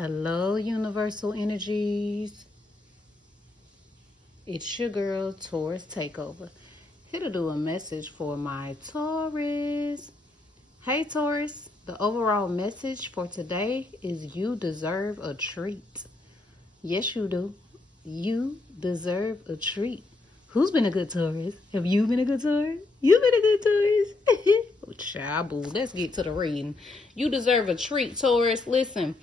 Hello, Universal Energies. It's your girl, Taurus Takeover. Here to do a message for my Taurus. Hey, Taurus. The overall message for today is you deserve a treat. Yes, you do. You deserve a treat. Who's been a good Taurus? Have you been a good Taurus? You've been a good Taurus. Oh, child, boo. Let's get to the reading. You deserve a treat, Taurus. Listen.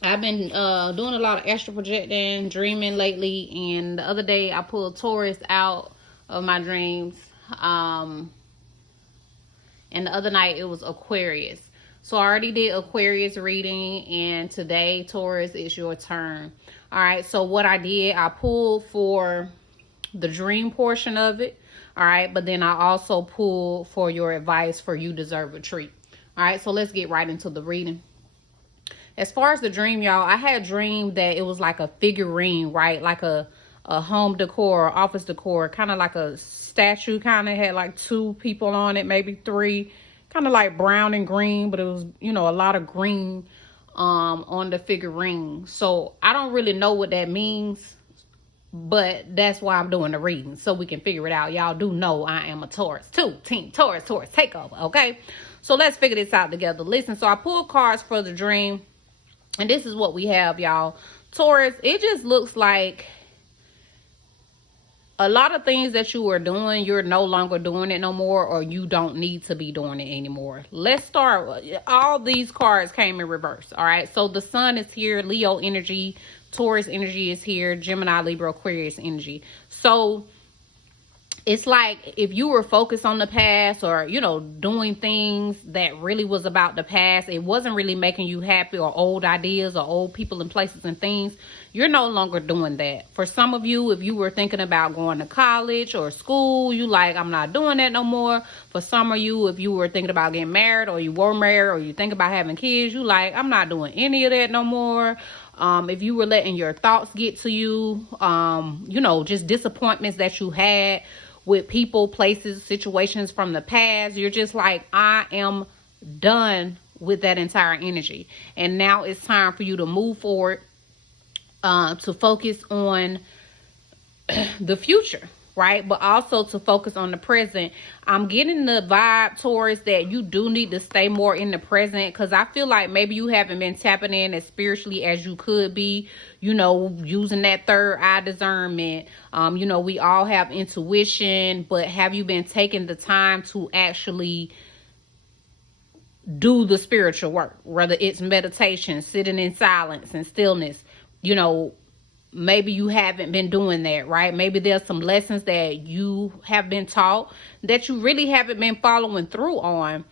I've been doing a lot of astral projecting, dreaming lately, and the other day I pulled Taurus out of my dreams. And the other night it was Aquarius. So I already did Aquarius reading, and today, Taurus, is your turn. All right, so what I did, I pulled for the dream portion of it. All right, but then I also pulled for your advice for you deserve a treat. All right, so let's get right into the reading. As far as the dream, y'all, I had dreamed that it was like a figurine, right? Like a home decor, office decor, kind of like a statue, kind of had like two people on it, maybe three, kind of like brown and green, but it was, a lot of green on the figurine. So I don't really know what that means, but that's why I'm doing the reading, so we can figure it out. Y'all do know I am a Taurus too. Team Taurus Takeover, okay? So let's figure this out together. Listen, so I pulled cards for the dream. And this is what we have, y'all. Taurus, it just looks like a lot of things that you were doing, you're no longer doing it no more, or you don't need to be doing it anymore. Let's start. All these cards came in reverse, all right? So the sun is here, Leo energy, Taurus energy is here, Gemini, Libra, Aquarius energy. So it's like if you were focused on the past or, doing things that really was about the past, it wasn't really making you happy, or old ideas or old people and places and things, you're no longer doing that. For some of you, if you were thinking about going to college or school, you like, I'm not doing that no more. For some of you, if you were thinking about getting married or you were married or you think about having kids, you like, I'm not doing any of that no more. If you were letting your thoughts get to you, just disappointments that you had with people, places, situations from the past, you're just like, I am done with that entire energy. And now it's time for you to move forward, to focus on the future, right? But also to focus on the present. I'm getting the vibe, Taurus, that you do need to stay more in the present, because I feel like maybe you haven't been tapping in as spiritually as you could be, using that third eye discernment. We all have intuition, but have you been taking the time to actually do the spiritual work, whether it's meditation, sitting in silence and stillness? Maybe you haven't been doing that, right? Maybe there's some lessons that you have been taught that you really haven't been following through on.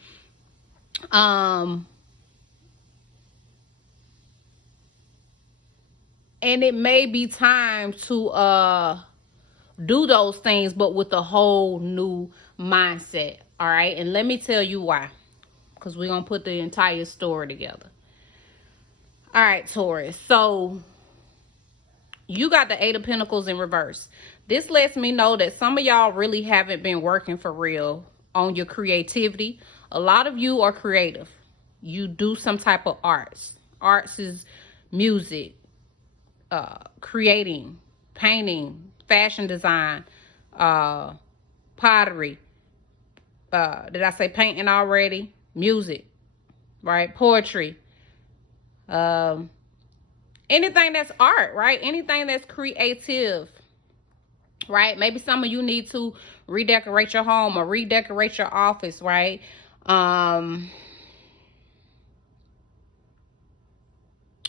And it may be time to do those things, but with a whole new mindset, all right? And let me tell you why, because we're going to put the entire story together. All right, Taurus. So you got the Eight of Pentacles in reverse. This lets me know that some of y'all really haven't been working for real on your creativity. A lot of you are creative. You do some type of arts. Arts is music, creating, painting, fashion design, pottery. Did I say painting already? Music, right? Poetry. Anything that's art, right? Anything that's creative, right? Maybe some of you need to redecorate your home or redecorate your office, right?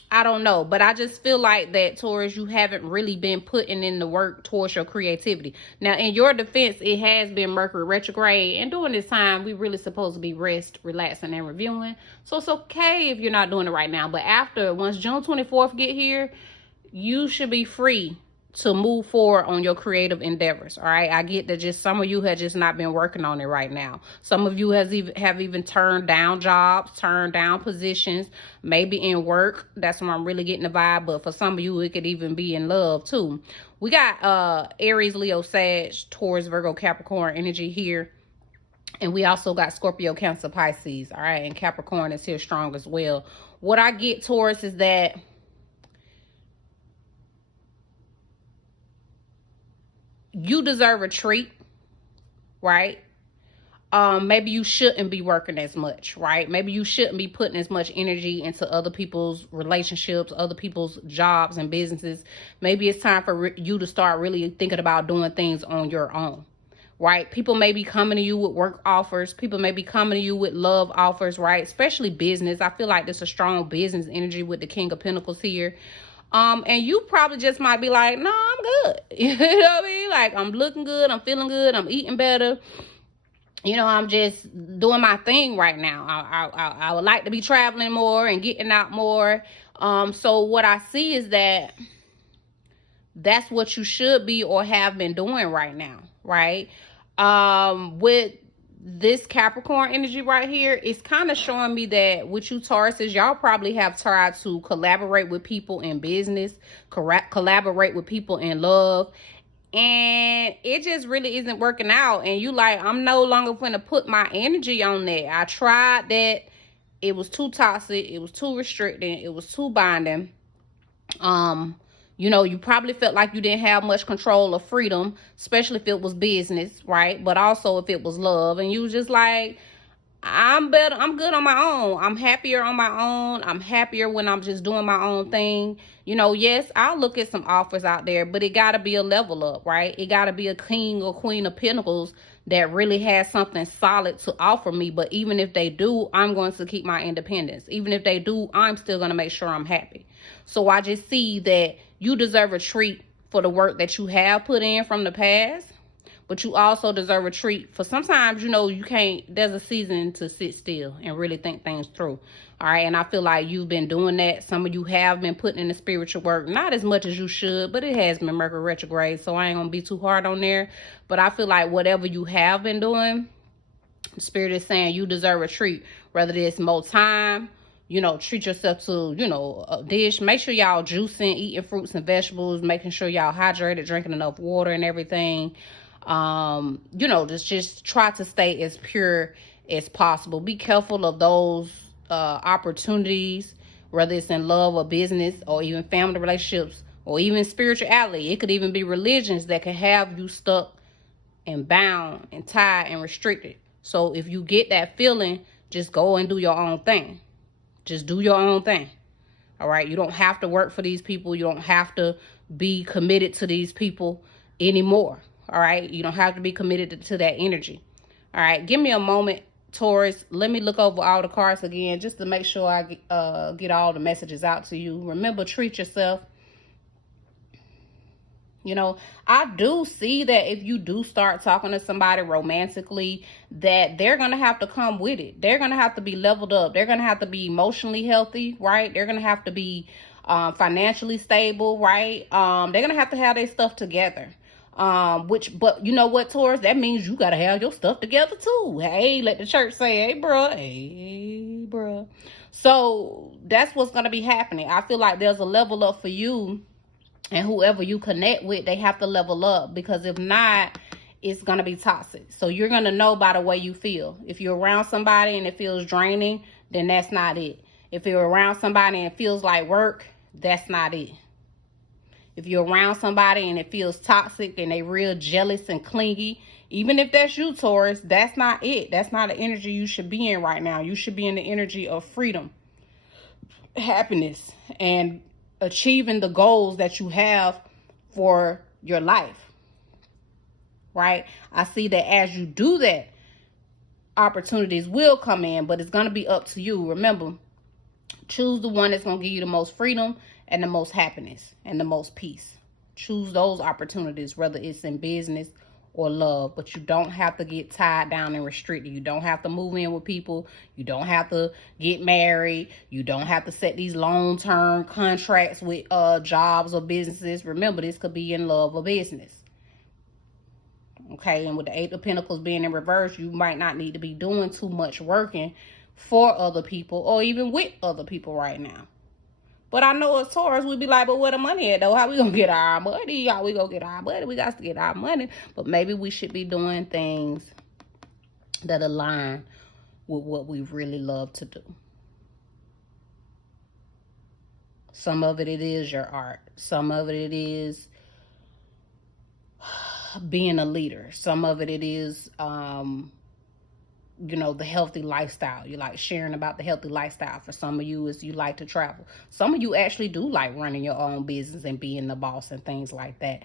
I don't know, but I just feel like that, Taurus, you haven't really been putting in the work towards your creativity. Now, in your defense, it has been Mercury retrograde, and during this time, we really supposed to be rest, relaxing, and reviewing. So it's okay if you're not doing it right now, but once June 24th get here, you should be free to move forward on your creative endeavors. All right, I get that just some of you have just not been working on it right now. Some of you have even turned down jobs, turned down positions, maybe in work. That's when I'm really getting the vibe. But for some of you, it could even be in love too. We got Aries, Leo, Sag, Taurus, Virgo, Capricorn energy here. And we also got Scorpio, Cancer, Pisces. All right. And Capricorn is here strong as well. What I get, Taurus, is that you deserve a treat, right? Maybe you shouldn't be working as much, right? Maybe you shouldn't be putting as much energy into other people's relationships, other people's jobs and businesses. Maybe it's time for you to start really thinking about doing things on your own, right? People may be coming to you with work offers. People may be coming to you with love offers, right? Especially business. I feel like there's a strong business energy with the King of Pentacles here. And you probably just might be like, no, I'm good. You know what I mean? Like, I'm looking good. I'm feeling good. I'm eating better. You know, I'm just doing my thing right now. I would like to be traveling more and getting out more. So what I see is that that's what you should be or have been doing right now, right? With this Capricorn energy right here, it's kind of showing me that with you Tauruses, y'all probably have tried to collaborate with people in business, collaborate with people in love, and it just really isn't working out. And you like, I'm no longer going to put my energy on that. I tried that. It was too toxic. It was too restricting. It was too binding. You know, you probably felt like you didn't have much control or freedom, especially if it was business, right? But also if it was love. And you was just like, I'm better. I'm good on my own. I'm happier on my own. I'm happier when I'm just doing my own thing. You know, yes, I'll look at some offers out there, but it got to be a level up, right? It got to be a king or queen of pentacles that really has something solid to offer me. But even if they do, I'm going to keep my independence. Even if they do, I'm still going to make sure I'm happy. So I just see that you deserve a treat for the work that you have put in from the past. But you also deserve a treat for sometimes, you know, you can't, there's a season to sit still and really think things through. All right. And I feel like you've been doing that. Some of you have been putting in the spiritual work, not as much as you should, but it has been Mercury retrograde. So I ain't going to be too hard on there. But I feel like whatever you have been doing, the Spirit is saying you deserve a treat, whether it's more time, you know, treat yourself to, you know, a dish. Make sure y'all juicing, eating fruits and vegetables, making sure y'all hydrated, drinking enough water and everything. You know, just try to stay as pure as possible. Be careful of those opportunities, whether it's in love or business or even family relationships or even spirituality. It could even be religions that can have you stuck and bound and tied and restricted. So if you get that feeling, just go and do your own thing. Just do your own thing. All right. You don't have to work for these people. You don't have to be committed to these people anymore. All right. You don't have to be committed to that energy. All right. Give me a moment, Taurus. Let me look over all the cards again just to make sure I get all the messages out to you. Remember, treat yourself. You know, I do see that if you do start talking to somebody romantically, that they're going to have to come with it. They're going to have to be leveled up. They're going to have to be emotionally healthy, right? They're going to have to be financially stable, right? They're going to have their stuff together. But you know what, Taurus? That means you got to have your stuff together too. Hey, let the church say, hey, bruh. So that's what's going to be happening. I feel like there's a level up for you. And whoever you connect with, they have to level up, because if not, it's going to be toxic. So you're going to know by the way you feel. If you're around somebody and it feels draining, then that's not it. If you're around somebody and it feels like work, that's not it. If you're around somebody and it feels toxic and they real jealous and clingy, even if that's you, Taurus, that's not it. That's not the energy you should be in right now. You should be in the energy of freedom, happiness, and achieving the goals that you have for your life, right? I see that as you do that, opportunities will come in, but it's going to be up to you. Remember, choose the one that's going to give you the most freedom and the most happiness and the most peace. Choose those opportunities, whether it's in business or love, but you don't have to get tied down and restricted. You don't have to move in with people. You don't have to get married. You don't have to set these long-term contracts with jobs or businesses. Remember, this could be in love or business. Okay, and with the Eight of Pentacles being in reverse, you might not need to be doing too much working for other people or even with other people right now. But I know as Taurus, we'd be like, but where the money at, though? How we going to get our money? How we going to get our money? We got to get our money. But maybe we should be doing things that align with what we really love to do. Some of it is your art. Some of it is being a leader. Some of it is, the healthy lifestyle. You like sharing about the healthy lifestyle. For some of you, is you like to travel. Some of you actually do like running your own business and being the boss and things like that.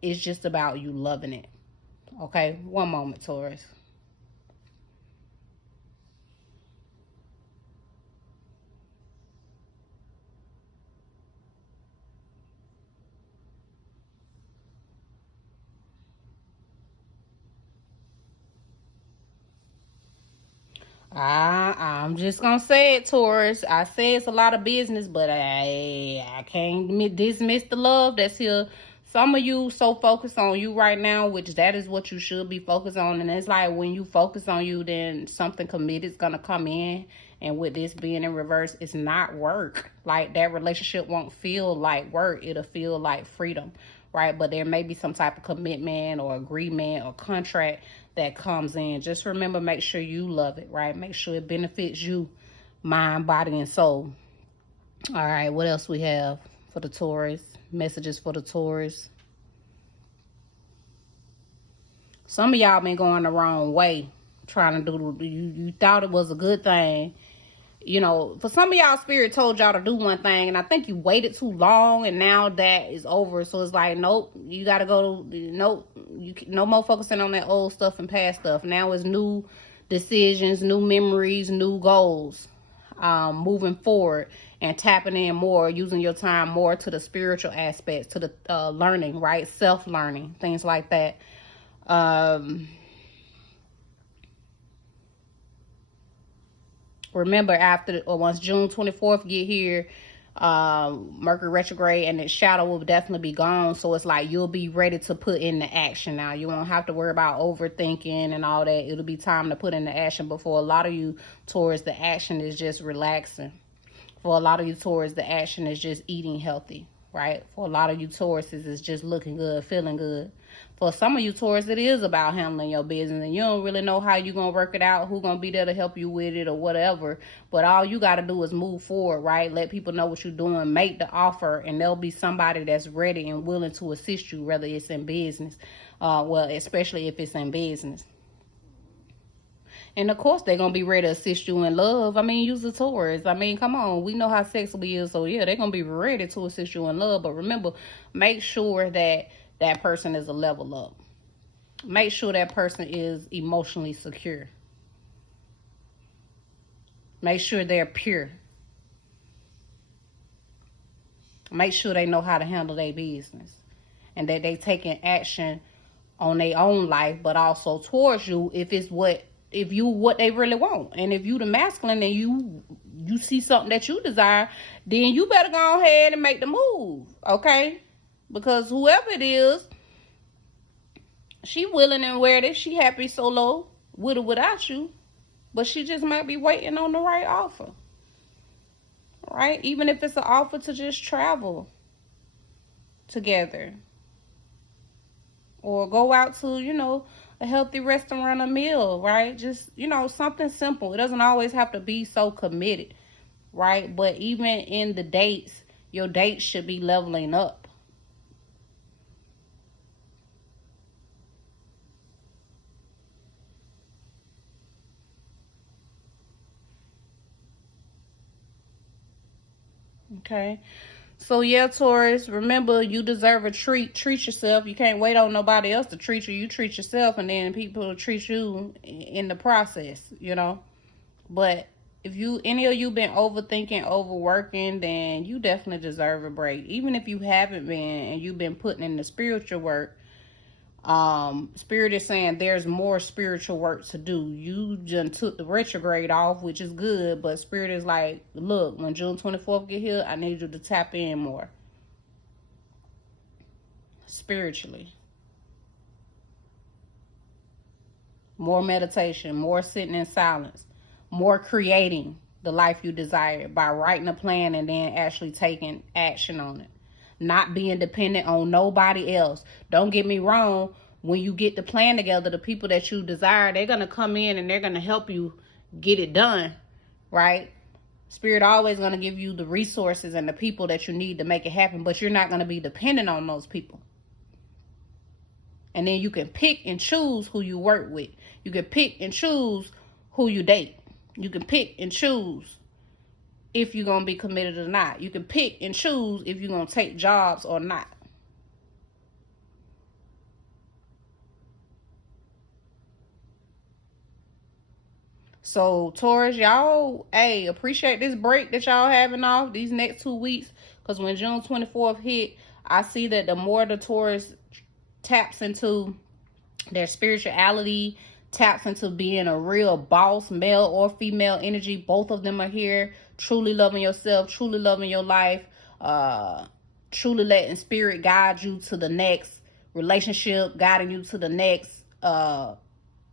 It's just about you loving it. Okay, one moment, Taurus. I'm just gonna say it, Taurus. I say it's a lot of business, but I can't dismiss the love that's here. Some of you so focused on you right now, which that is what you should be focused on. And it's like when you focus on you, then something committed is gonna come in. And with this being in reverse, it's not work. Like that relationship won't feel like work. It'll feel like freedom, right? But there may be some type of commitment or agreement or contract that comes in. Just remember, make sure you love it, right? Make sure it benefits you, mind, body, and soul. All right, what else we have for the Taurus? Messages for the Taurus. Some of y'all been going the wrong way, trying to do, you thought it was a good thing. For some of y'all, Spirit told y'all to do one thing, and I think you waited too long, and now that is over. So it's like, nope, you got to go to, nope, no more focusing on that old stuff and past stuff. Now it's new decisions, new memories, new goals, moving forward and tapping in more, using your time more to the spiritual aspects, to the learning, right? Self-learning, things like that. Remember, once June 24th get here, Mercury retrograde and its shadow will definitely be gone. So it's like you'll be ready to put in the action now. You won't have to worry about overthinking and all that. It'll be time to put in the action. But for a lot of you, Taurus, the action is just relaxing. For a lot of you, Taurus, the action is just eating healthy, right? For a lot of you, Tauruses, it's just looking good, feeling good. For some of you, Taurus, it is about handling your business, and you don't really know how you're going to work it out, who's going to be there to help you with it or whatever. But all you got to do is move forward, right? Let people know what you're doing. Make the offer, and there'll be somebody that's ready and willing to assist you, whether it's in business. Especially if it's in business. And of course, they're going to be ready to assist you in love. I mean, use the Taurus. I mean, come on. We know how sexy we is. So, yeah, they're going to be ready to assist you in love. But remember, make sure that that person is a level up. Make sure that person is emotionally secure. Make sure they're pure. Make sure they know how to handle their business. And that they taking action on their own life, but also towards you if you what they really want. And if you the masculine and you see something that you desire, then you better go ahead and make the move, okay? Because whoever it is, she willing and ready. She happy solo, with or without you. But she just might be waiting on the right offer, right? Even if it's an offer to just travel together. Or go out to, a healthy restaurant, a meal, right? Just, something simple. It doesn't always have to be so committed, right? But even in the dates, your dates should be leveling up. Okay. So yeah, Taurus, remember you deserve a treat. Treat yourself. You can't wait on nobody else to treat you. You treat yourself, and then people will treat you in the process, But if any of you been overthinking, overworking, then you definitely deserve a break. Even if you haven't been and you've been putting in the spiritual work, Spirit is saying there's more spiritual work to do. You just took the retrograde off, which is good, but Spirit is like, look, when June 24th get here, I need you to tap in more spiritually. More meditation, more sitting in silence, more creating the life you desire by writing a plan and then actually taking action on it. Not being dependent on nobody else. Don't get me wrong. when you get the plan together, the people that you desire, they're going to come in and they're going to help you get it done, right? Spirit always going to give you the resources and the people that you need to make it happen, but you're not going to be dependent on those people. And then you can pick and choose who you work with. You can pick and choose who you date. You can pick and choose if you're going to be committed or not. You can pick and choose if you're going to take jobs or not. So, Taurus, y'all, hey, appreciate this break that y'all having off these next 2 weeks. Because when June 24th hit, I see that the more the Taurus taps into their spirituality, taps into being a real boss, male or female energy, both of them are here. Truly loving yourself, truly loving your life, truly letting spirit guide you to the next relationship, guiding you to the next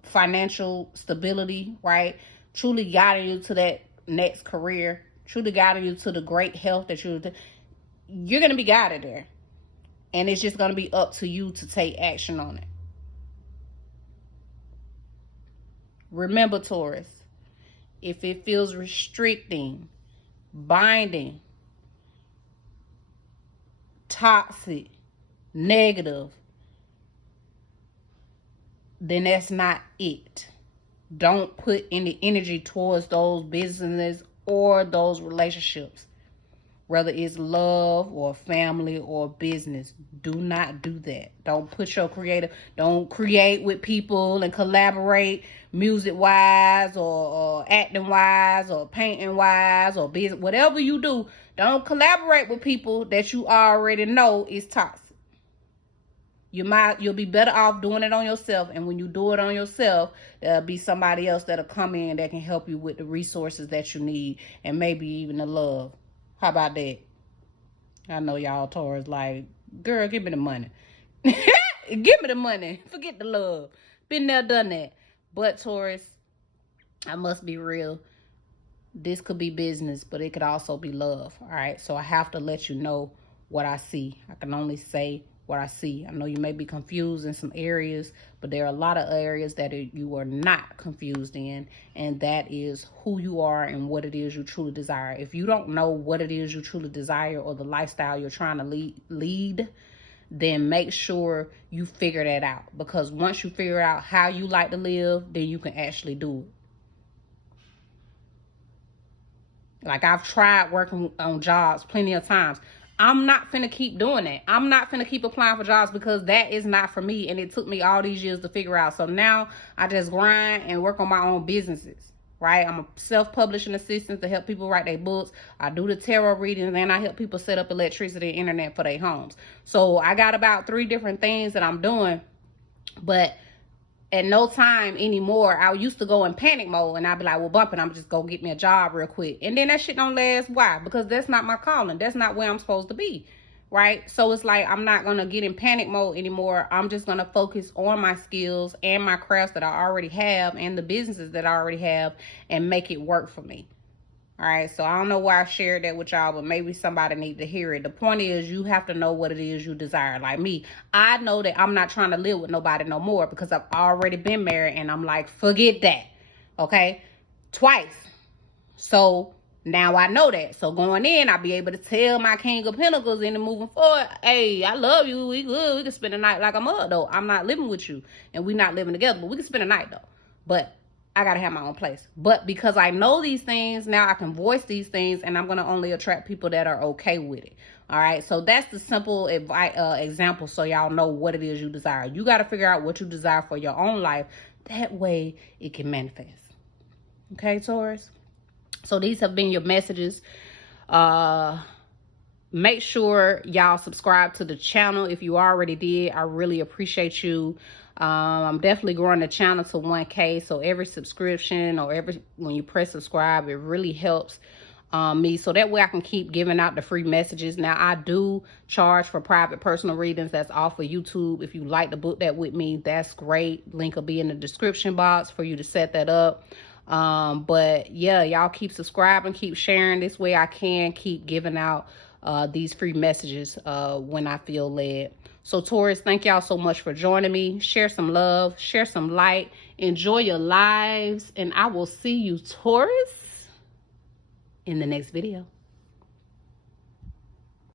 financial stability, right? Truly guiding you to that next career, truly guiding you to the great health that you're going to be guided there. And it's just going to be up to you to take action on it. Remember, Taurus, if it feels restricting, binding, toxic, negative, then that's not it. Don't put any energy towards those businesses or those relationships. Whether it's love or family or business, do not do that. Don't put your don't create with people and collaborate music-wise or acting-wise or painting-wise or business. Whatever you do, don't collaborate with people that you already know is toxic. You'll be better off doing it on yourself. And when you do it on yourself, there'll be somebody else that'll come in that can help you with the resources that you need and maybe even the love. How about that? I know y'all Taurus like, girl, give me the money. Give me the money. Forget the love. Been there, done that. But Taurus, I must be real. This could be business, but it could also be love. All right. So I have to let you know what I see. I can only say what I see. I know you may be confused in some areas, but there are a lot of areas that you are not confused in, and that is who you are and what it is you truly desire. If you don't know what it is you truly desire or the lifestyle you're trying to lead, then make sure you figure that out, because once you figure out how you like to live, then you can actually do it. Like, I've tried working on jobs plenty of times. I'm not finna keep doing that. I'm not finna keep applying for jobs because that is not for me. And it took me all these years to figure out. So now I just grind and work on my own businesses, right? I'm a self-publishing assistant to help people write their books. I do the tarot readings, and I help people set up electricity and internet for their homes. So I got about 3 different things that I'm doing, but at no time anymore, I used to go in panic mode and I'd be like, well, bumping, I'm just go get me a job real quick. And then that shit don't last. Why? Because that's not my calling. That's not where I'm supposed to be. Right? So it's like, I'm not going to get in panic mode anymore. I'm just going to focus on my skills and my crafts that I already have and the businesses that I already have and make it work for me. All right, so I don't know why I shared that with y'all, but maybe somebody need to hear it. The point is, you have to know what it is you desire. Like me, I know that I'm not trying to live with nobody no more because I've already been married, and I'm like, forget that, okay? Twice. So now I know that. So going in, I'll be able to tell my King of Pentacles and moving forward, hey, I love you. We good. We can spend a night like a mother, though. I'm not living with you, and we're not living together, but we can spend a night, though. But I gotta have my own place. But because I know these things, now I can voice these things, and I'm gonna only attract people that are okay with it. All right, so that's the simple example, so y'all know what it is you desire. You got to figure out what you desire for your own life. That way it can manifest. Okay, Taurus? So these have been your messages. Make sure y'all subscribe to the channel if you already did. I really appreciate you. I'm definitely growing the channel to 1K, so every subscription or when you press subscribe, it really helps me, so that way I can keep giving out the free messages. Now, I do charge for private personal readings. That's off of YouTube. If you like to book that with me, that's great. Link will be in the description box for you to set that up. But yeah, y'all keep subscribing, keep sharing. This way I can keep giving out these free messages when I feel led. So Taurus, thank y'all so much for joining me. Share some love, share some light, enjoy your lives, and I will see you, Taurus, in the next video.